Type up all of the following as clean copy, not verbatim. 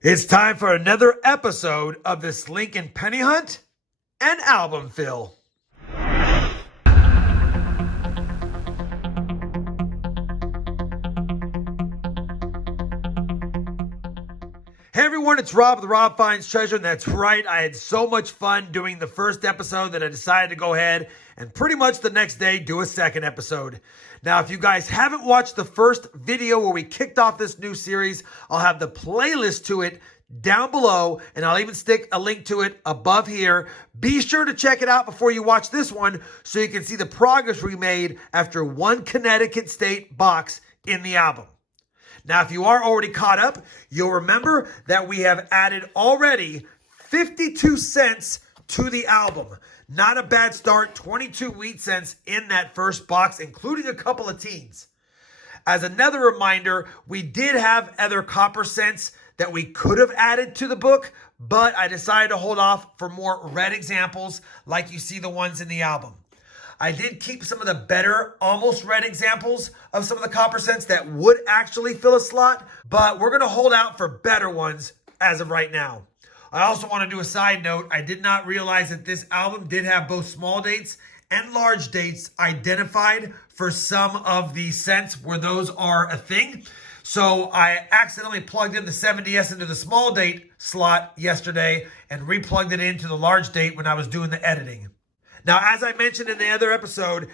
It's time for another episode of this Lincoln Penny Hunt and Album Fill. Hey everyone, it's Rob with Rob Finds Treasure, and that's right, I had so much fun doing the first episode that I decided to go ahead and pretty much the next day do a second episode. Now, if you guys haven't watched the first video where we kicked off this new series, I'll have the playlist to it down below, and I'll even stick a link to it above here. Be sure to check it out before you watch this one so you can see the progress we made after one Connecticut State box in the album. Now, if you are already caught up, you'll remember that we have added already 52 cents to the album. Not a bad start, 22 wheat cents in that first box, including a couple of teens. As another reminder, we did have other copper cents that we could have added to the book, but I decided to hold off for more red examples like you see the ones in the album. I did keep some of the better, almost red examples of some of the copper cents that would actually fill a slot, but we're going to hold out for better ones as of right now. I also want to do a side note. I did not realize that this album did have both small dates and large dates identified for some of the cents where those are a thing. So I accidentally plugged in the 70S into the small date slot yesterday and replugged it into the large date when I was doing the editing. Now, as I mentioned in the other episode,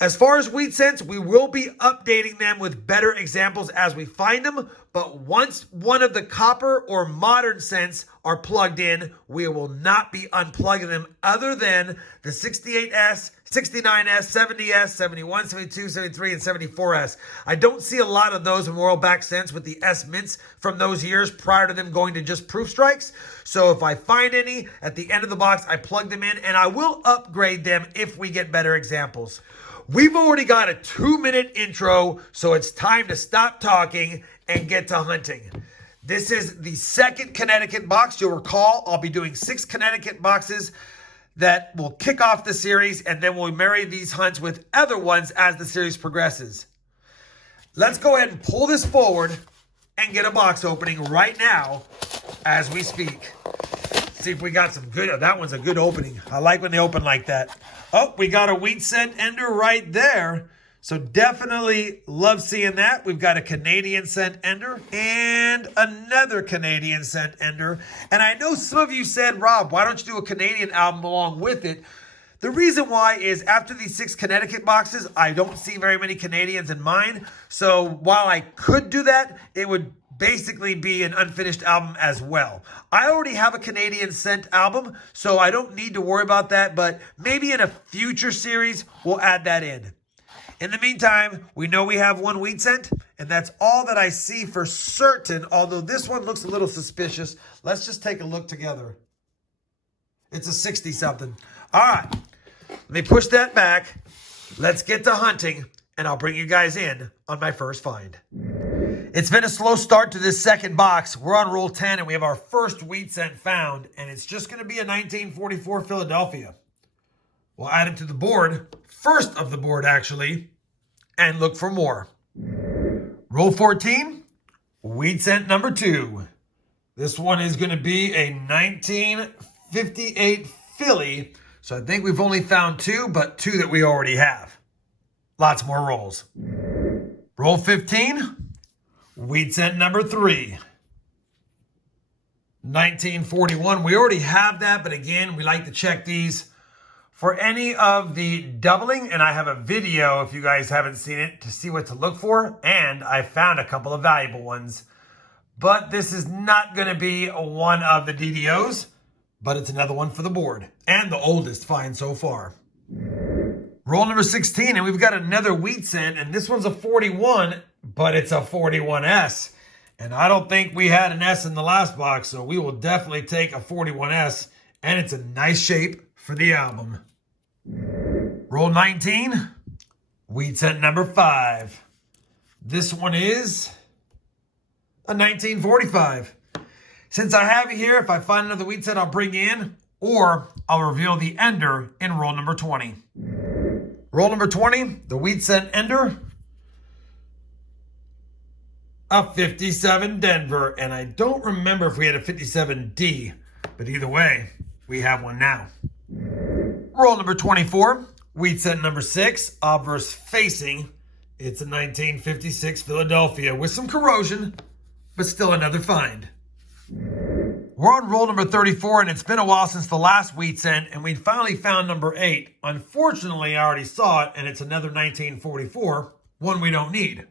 as far as wheat cents, we will be updating them with better examples as we find them. But once one of the copper or modern cents are plugged in, we will not be unplugging them other than the 68S, 69S, 70S, 71, 72, 73, and 74S. I don't see a lot of those memorial back cents with the S mints from those years prior to them going to just proof strikes. So if I find any at the end of the box, I plug them in, and I will upgrade them if we get better examples. We've already got a 2-minute intro, so it's time to stop talking and get to hunting. This is the second Connecticut box. You'll recall I'll be doing 6 Connecticut boxes that will kick off the series, and then we'll marry these hunts with other ones as the series progresses. Let's go ahead and pull this forward and get a box opening right now as we speak. See if we got some good. Oh, that one's a good opening. I like when they open like that. Oh, we got a wheat cent ender right there. So definitely love seeing that. We've got a Canadian cent ender and another Canadian cent ender. And I know some of you said, Rob, why don't you do a Canadian album along with it? The reason why is after these 6 Connecticut boxes, I don't see very many Canadians in mine. So while I could do that, it would basically be an unfinished album as well. I already have a Canadian cent album, so I don't need to worry about that, but maybe in a future series, we'll add that in. In the meantime, we know we have one wheat cent, and that's all that I see for certain, although this one looks a little suspicious. Let's just take a look together. It's a 60-something. All right, let me push that back. Let's get to hunting, and I'll bring you guys in on my first find. It's been a slow start to this second box. We're on roll 10, and we have our first wheat cent found, and it's just going to be a 1944 Philadelphia. We'll add it to the board, first of the board actually, and look for more. Roll 14, wheat cent number 2. This one is going to be a 1958 Philly, so I think we've only found 2, but 2 that we already have. Lots more rolls. Roll 15. Wheat cent number 3. 1941. We already have that, but again, we like to check these for any of the doubling, and I have a video, if you guys haven't seen it, to see what to look for, and I found a couple of valuable ones. But this is not going to be one of the DDOs, but it's another one for the board, and the oldest find so far. Roll number 16, and we've got another wheat cent, and this one's a 41, but it's a 41S. And I don't think we had an S in the last box, so we will definitely take a 41S, and it's a nice shape for the album. Roll 19, wheat cent number 5. This one is a 1945. Since I have you here, if I find another wheat cent, I'll bring in, or I'll reveal the ender in roll number 20. Roll number 20, the wheat cent ender. a 57 Denver, and I don't remember if we had a 57D, but either way, we have one now. Roll number 24, wheat cent number 6, obverse facing. It's a 1956 Philadelphia with some corrosion, but still another find. We're on roll number 34, and it's been a while since the last wheat cent, and we finally found number 8. Unfortunately, I already saw it, and it's another 1944, one we don't need.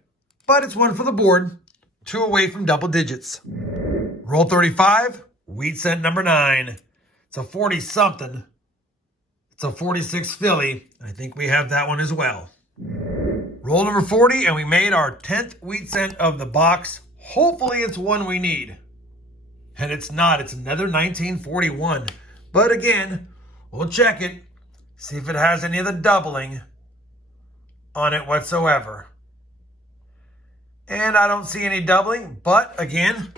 But it's one for the board, 2 away from double digits. Roll 35, wheat cent number 9. It's a 40-something. It's a 46 Philly. I think we have that one as well. Roll number 40, and we made our 10th wheat cent of the box. Hopefully it's one we need. And it's not. It's another 1941. But again, we'll check it. See if it has any of the doubling on it whatsoever. And I don't see any doubling. But again,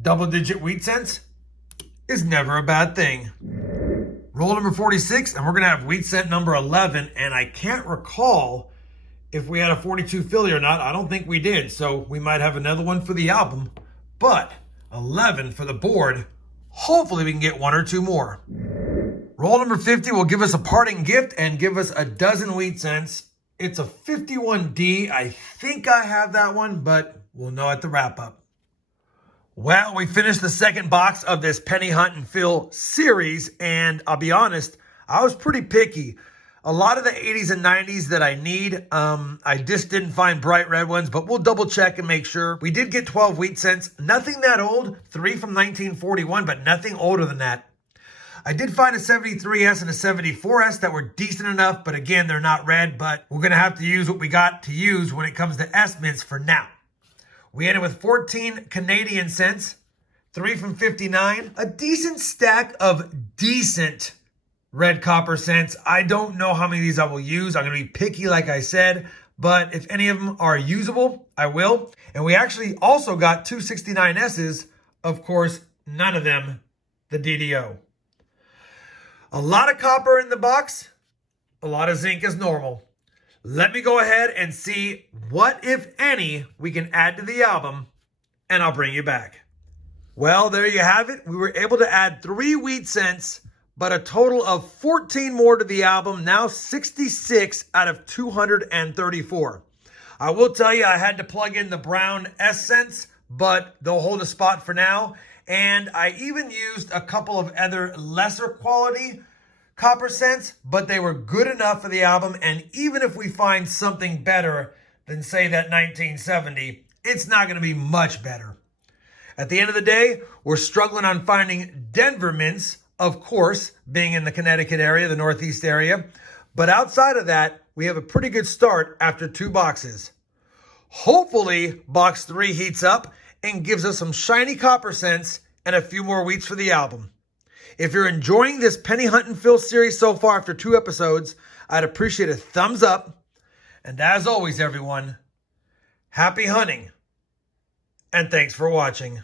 double-digit wheat cents is never a bad thing. Roll number 46, and we're going to have wheat cent number 11. And I can't recall if we had a 42 Philly or not. I don't think we did. So we might have another one for the album. But 11 for the board. Hopefully we can get 1 or 2 more. Roll number 50 will give us a parting gift and give us a dozen wheat cents. It's a 51D. I think I have that one, but we'll know at the wrap up. Well, we finished the second box of this Penny Hunt and Fill series, and I'll be honest, I was pretty picky. A lot of the 80s and 90s that I need, I just didn't find bright red ones, but we'll double check and make sure. We did get 12 wheat cents. Nothing that old, 3 from 1941, but nothing older than that. I did find a 73S and a 74S that were decent enough, but again, they're not red, but we're going to have to use what we got to use when it comes to S-mints for now. We ended with 14 Canadian cents, 3 from 59, a decent stack of decent red copper cents. I don't know how many of these I will use. I'm going to be picky, like I said, but if any of them are usable, I will. And we actually also got 2 69S's. Of course, none of them the DDO. A lot of copper in the box, a lot of zinc as normal. Let me go ahead and see what, if any, we can add to the album, and I'll bring you back. Well, there you have it. We were able to add 3 wheat cents, but a total of 14 more to the album, now 66 out of 234. I will tell you, I had to plug in the brown S cents, but they'll hold a spot for now. And I even used a couple of other lesser quality copper cents, but they were good enough for the album. And even if we find something better than, say, that 1970, it's not going to be much better. At the end of the day, we're struggling on finding Denver mints, of course, being in the Connecticut area, the Northeast area. But outside of that, we have a pretty good start after 2 boxes. Hopefully, box 3 heats up and gives us some shiny copper cents and a few more wheats for the album. If you're enjoying this Penny Hunt and Fill series so far after 2 episodes, I'd appreciate a thumbs up. And as always, everyone, happy hunting, and thanks for watching.